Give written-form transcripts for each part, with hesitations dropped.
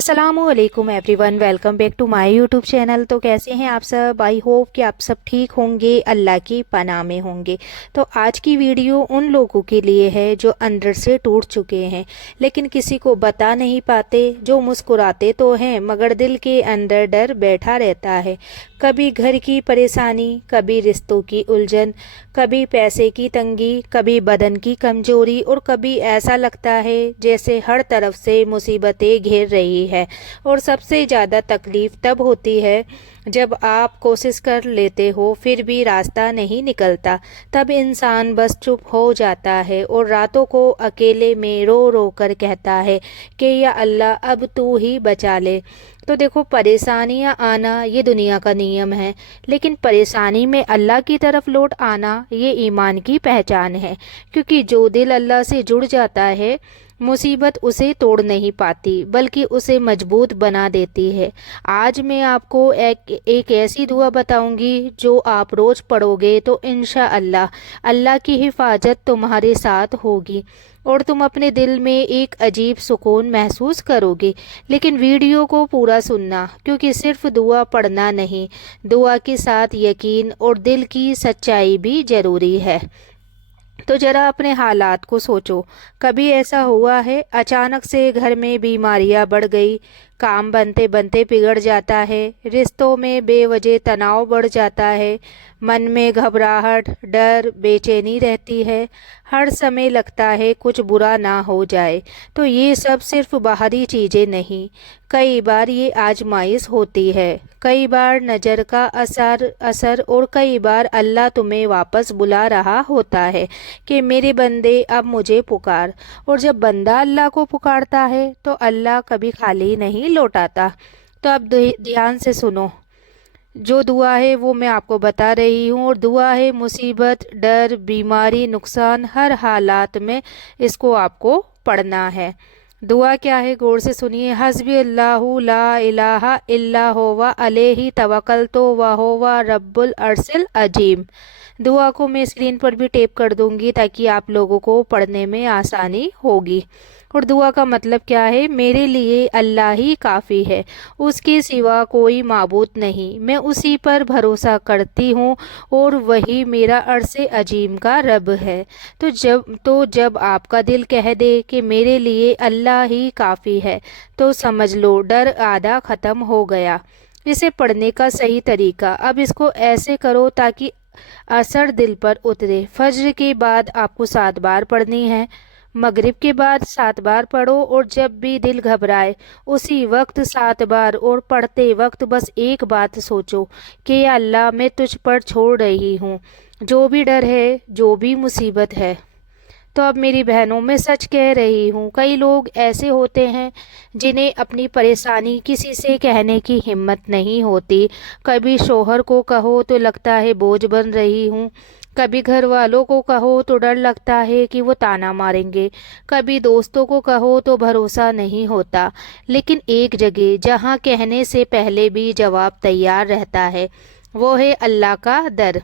अस्सलामुअलैकुम everyone, welcome back to my YouTube channel. तो कैसे हैं आप सब? आई होप कि आप सब ठीक होंगे, अल्लाह की पनाह में होंगे। तो आज की वीडियो उन लोगों के लिए है जो अंदर से टूट चुके हैं लेकिन किसी को बता नहीं पाते, जो मुस्कुराते तो हैं मगर दिल के अंदर डर बैठा रहता है। कभी घर की परेशानी, कभी रिश्तों की उलझन, कभी पैसे की तंगी, कभी बदन की कमजोरी और कभी ऐसा लगता है जैसे हर तरफ से मुसीबतें घेर रही है। और सबसे ज़्यादा तकलीफ़ तब होती है जब आप कोशिश कर लेते हो फिर भी रास्ता नहीं निकलता। तब इंसान बस चुप हो जाता है और रातों को अकेले में रो रो कर कहता है कि या अल्लाह अब तू ही बचा ले। तो देखो, परेशानियां आना ये दुनिया का नियम है, लेकिन परेशानी में अल्लाह की तरफ लौट आना ये ईमान की पहचान है। क्योंकि जो दिल अल्लाह से जुड़ जाता है, मुसीबत उसे तोड़ नहीं पाती बल्कि उसे मजबूत बना देती है। आज मैं आपको एक ऐसी दुआ बताऊंगी जो आप रोज़ पढ़ोगे तो इंशाअल्लाह अल्लाह की हिफाजत तुम्हारे साथ होगी और तुम अपने दिल में एक अजीब सुकून महसूस करोगे। लेकिन वीडियो को पूरा सुनना, क्योंकि सिर्फ दुआ पढ़ना नहीं, दुआ के साथ यकीन और दिल की सच्चाई भी ज़रूरी है। तो ज़रा अपने हालात को सोचो। कभी ऐसा हुआ है अचानक से घर में बीमारियां बढ़ गई, काम बनते बनते बिगड़ जाता है, रिश्तों में बेवजह तनाव बढ़ जाता है, मन में घबराहट, डर, बेचैनी रहती है, हर समय लगता है कुछ बुरा ना हो जाए। तो ये सब सिर्फ बाहरी चीज़ें नहीं, कई बार ये आजमाइश होती है, कई बार नज़र का असर और कई बार अल्लाह तुम्हें वापस बुला रहा होता है कि मेरे बंदे अब मुझे पुकार। और जब बंदा अल्लाह को पुकारता है तो अल्लाह कभी खाली नहीं लौटाता। तो अब ध्यान से सुनो, जो दुआ है वो मैं आपको बता रही हूँ। और दुआ है मुसीबत, डर, बीमारी, नुकसान, हर हालात में इसको आपको पढ़ना है। दुआ क्या है, गौर से सुनिए। हस्बी अल्लाहु ला इलाहा इल्ला हुवा अलैहि तवक्कलतु व हुवा रब्बुल अर्शिल अजीम। दुआ को मैं स्क्रीन पर भी टेप कर दूंगी ताकि आप लोगों को पढ़ने में आसानी होगी। और दुआ का मतलब क्या है, मेरे लिए अल्लाह ही काफ़ी है, उसके सिवा कोई माबूद नहीं, मैं उसी पर भरोसा करती हूँ और वही मेरा अर्श अजीम का रब है। तो जब आपका दिल कह दे कि मेरे लिए अल्लाह ही काफ़ी है, तो समझ लो डर आधा ख़त्म हो गया। इसे पढ़ने का सही तरीका, अब इसको ऐसे करो ताकि असर दिल पर उतरे। फज्र के बाद आपको 7 बार पढ़नी है, मगरिब के बाद 7 बार पढ़ो और जब भी दिल घबराए उसी वक्त 7 बार। और पढ़ते वक्त बस एक बात सोचो कि या अल्लाह मैं तुझ पर छोड़ रही हूँ, जो भी डर है, जो भी मुसीबत है। तो अब मेरी बहनों, मैं सच कह रही हूँ, कई लोग ऐसे होते हैं जिन्हें अपनी परेशानी किसी से कहने की हिम्मत नहीं होती। कभी शोहर को कहो तो लगता है बोझ बन रही हूँ, कभी घर वालों को कहो तो डर लगता है कि वो ताना मारेंगे, कभी दोस्तों को कहो तो भरोसा नहीं होता। लेकिन एक जगह जहाँ कहने से पहले भी जवाब तैयार रहता है, वो है अल्लाह का दर।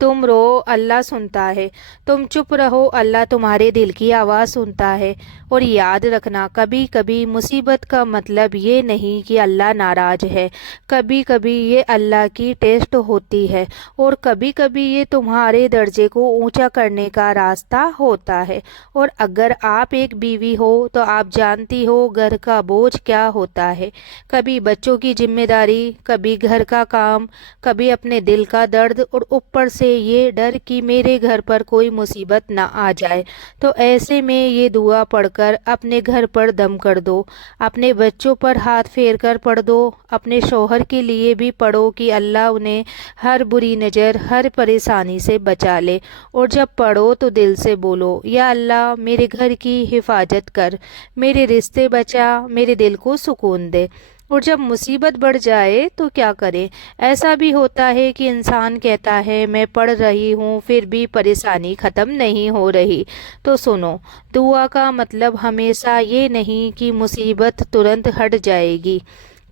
तुम रो, अल्लाह सुनता है, तुम चुप रहो, अल्लाह तुम्हारे दिल की आवाज़ सुनता है। और याद रखना, कभी कभी मुसीबत का मतलब ये नहीं कि अल्लाह नाराज़ है, कभी कभी ये अल्लाह की टेस्ट होती है और कभी कभी ये तुम्हारे दर्जे को ऊंचा करने का रास्ता होता है। और अगर आप एक बीवी हो तो आप जानती हो घर का बोझ क्या होता है, कभी बच्चों की जिम्मेदारी, कभी घर का काम, कभी अपने दिल का दर्द और ऊपर से ये डर कि मेरे घर पर कोई मुसीबत ना आ जाए। तो ऐसे में ये दुआ पढ़कर अपने घर पर दम कर दो, अपने बच्चों पर हाथ फेर कर पढ़ दो, अपने शौहर के लिए भी पढ़ो कि अल्लाह उन्हें हर बुरी नज़र, हर परेशानी से बचा ले। और जब पढ़ो तो दिल से बोलो, या अल्लाह मेरे घर की हिफाजत कर, मेरे रिश्ते बचा, मेरे दिल को सुकून दे। और जब मुसीबत बढ़ जाए तो क्या करें? ऐसा भी होता है कि इंसान कहता है मैं पढ़ रही हूँ फिर भी परेशानी ख़त्म नहीं हो रही। तो सुनो, दुआ का मतलब हमेशा ये नहीं कि मुसीबत तुरंत हट जाएगी।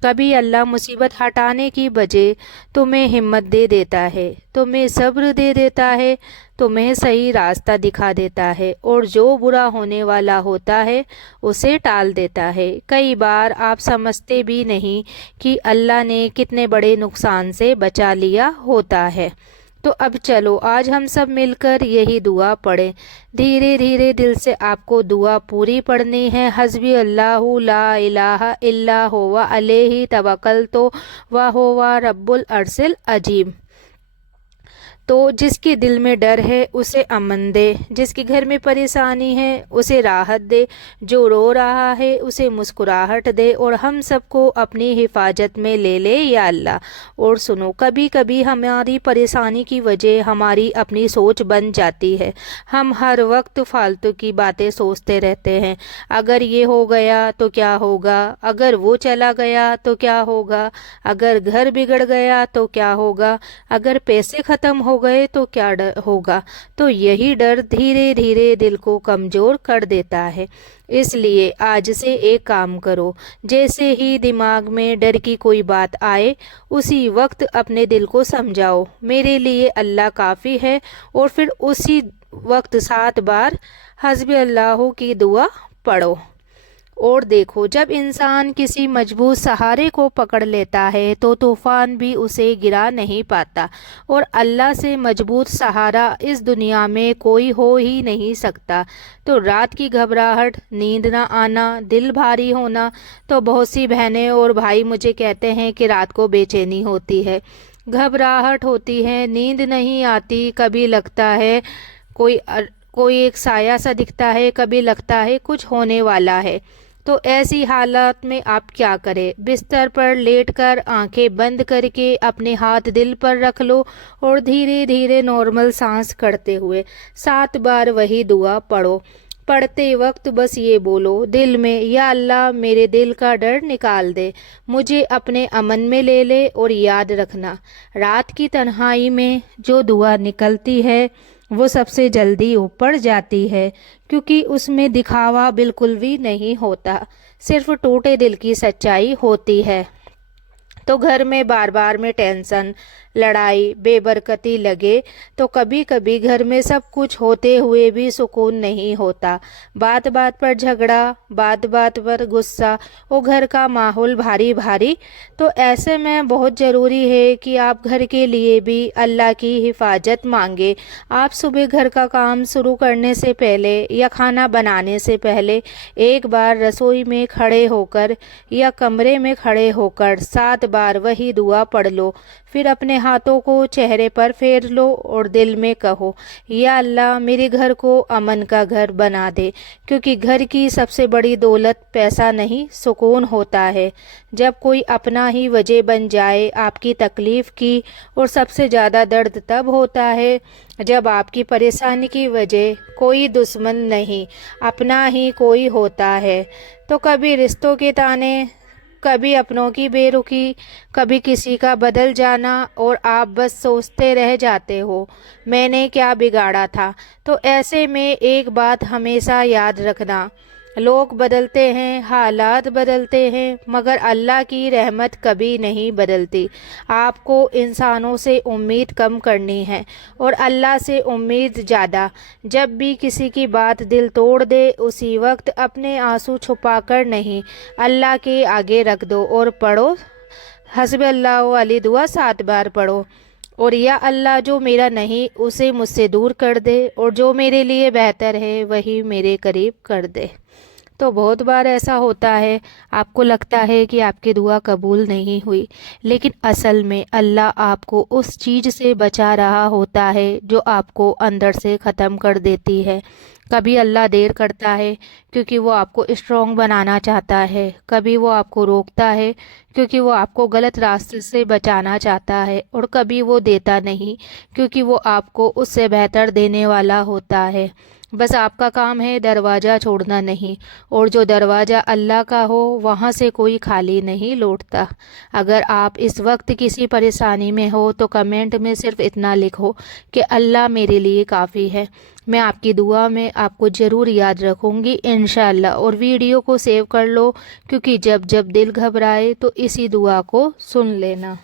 कभी अल्लाह मुसीबत हटाने की बजाय तुम्हें हिम्मत दे देता है, तुम्हें सब्र दे देता है, तुम्हें सही रास्ता दिखा देता है और जो बुरा होने वाला होता है उसे टाल देता है। कई बार आप समझते भी नहीं कि अल्लाह ने कितने बड़े नुकसान से बचा लिया होता है। तो अब चलो आज हम सब मिलकर यही दुआ पढ़ें। धीरे धीरे दिल से आपको दुआ पूरी पढ़नी है। हस्बी अल्लाहु ला इलाहा इल्ला हुवा अलैहि तवक्कलतु व हुवा रब्बुल अर्शिल अजीम। तो जिसके दिल में डर है उसे अमन दे, जिसके घर में परेशानी है उसे राहत दे, जो रो रहा है उसे मुस्कुराहट दे और हम सबको अपनी हिफाजत में ले या अल्लाह। और सुनो, कभी कभी हमारी परेशानी की वजह हमारी अपनी सोच बन जाती है। हम हर वक्त फालतू की बातें सोचते रहते हैं। अगर ये हो गया तो क्या होगा, अगर वो चला गया तो क्या होगा, अगर घर बिगड़ गया तो क्या होगा, अगर पैसे ख़त्म हो गए तो क्या होगा। तो यही डर धीरे धीरे दिल को कमज़ोर कर देता है। इसलिए आज से एक काम करो, जैसे ही दिमाग में डर की कोई बात आए उसी वक्त अपने दिल को समझाओ मेरे लिए अल्लाह काफ़ी है, और फिर उसी वक्त 7 बार हस्बी अल्लाह की दुआ पढ़ो। और देखो, जब इंसान किसी मजबूत सहारे को पकड़ लेता है तो तूफान भी उसे गिरा नहीं पाता, और अल्लाह से मजबूत सहारा इस दुनिया में कोई हो ही नहीं सकता। तो रात की घबराहट, नींद ना आना, दिल भारी होना, तो बहुत सी बहनें और भाई मुझे कहते हैं कि रात को बेचैनी होती है, घबराहट होती है, नींद नहीं आती, कभी लगता है कोई एक साया सा दिखता है, कभी लगता है कुछ होने वाला है। तो ऐसी हालात में आप क्या करें? बिस्तर पर लेटकर आंखें बंद करके अपने हाथ दिल पर रख लो और धीरे धीरे नॉर्मल सांस करते हुए 7 बार वही दुआ पढ़ो। पढ़ते वक्त बस ये बोलो दिल में, या अल्लाह मेरे दिल का डर निकाल दे, मुझे अपने अमन में ले ले। और याद रखना, रात की तन्हाई में जो दुआ निकलती है वो सबसे जल्दी ऊपर जाती है, क्योंकि उसमें दिखावा बिल्कुल भी नहीं होता, सिर्फ टूटे दिल की सच्चाई होती है। तो घर में बार बार में टेंशन, लड़ाई, बेबरकती लगे तो कभी कभी घर में सब कुछ होते हुए भी सुकून नहीं होता। बात बात पर झगड़ा, बात बात पर गुस्सा, और घर का माहौल भारी भारी। तो ऐसे में बहुत ज़रूरी है कि आप घर के लिए भी अल्लाह की हिफाजत मांगे। आप सुबह घर का काम शुरू करने से पहले या खाना बनाने से पहले एक बार रसोई में खड़े होकर या कमरे में खड़े होकर 7 बार वही दुआ पढ़ लो। फिर अपने हाथों को चेहरे पर फेर लो और दिल में कहो, या अल्लाह मेरे घर को अमन का घर बना दे, क्योंकि घर की सबसे बड़ी दौलत पैसा नहीं सुकून होता है। जब कोई अपना ही वजह बन जाए आपकी तकलीफ़ की, और सबसे ज़्यादा दर्द तब होता है जब आपकी परेशानी की वजह कोई दुश्मन नहीं, अपना ही कोई होता है। तो कभी रिश्तों के ताने, कभी अपनों की बेरुखी, कभी किसी का बदल जाना, और आप बस सोचते रह जाते हो मैंने क्या बिगाड़ा था। तो ऐसे में एक बात हमेशा याद रखना, लोग बदलते हैं, हालात बदलते हैं, मगर अल्लाह की रहमत कभी नहीं बदलती। आपको इंसानों से उम्मीद कम करनी है और अल्लाह से उम्मीद ज़्यादा। जब भी किसी की बात दिल तोड़ दे उसी वक्त अपने आंसू छुपाकर नहीं, अल्लाह के आगे रख दो और पढ़ो हस्बी अल्लाह वाली दुआ 7 बार पढ़ो। और या अल्लाह जो मेरा नहीं उसे मुझसे दूर कर दे, और जो मेरे लिए बेहतर है वही मेरे करीब कर दे। तो बहुत बार ऐसा होता है, आपको लगता है कि आपकी दुआ कबूल नहीं हुई, लेकिन असल में अल्लाह आपको उस चीज़ से बचा रहा होता है जो आपको अंदर से ख़त्म कर देती है। कभी अल्लाह देर करता है क्योंकि वो आपको स्ट्रॉन्ग बनाना चाहता है, कभी वो आपको रोकता है क्योंकि वो आपको गलत रास्ते से बचाना चाहता है, और कभी वो देता नहीं क्योंकि वो आपको उससे बेहतर देने वाला होता है। بس آپ کا کام ہے دروازہ چھوڑنا نہیں، اور جو دروازہ اللہ کا ہو وہاں سے کوئی خالی نہیں لوٹتا۔ اگر آپ اس وقت کسی پریشانی میں ہو تو کمنٹ میں صرف اتنا لکھو کہ اللہ میرے لیے کافی ہے۔ میں آپ کی دعا میں آپ کو ضرور یاد رکھوں گی انشاءاللہ۔ اور ویڈیو کو سیو کر لو، کیونکہ جب جب دل گھبرائے تو اسی دعا کو سن لینا۔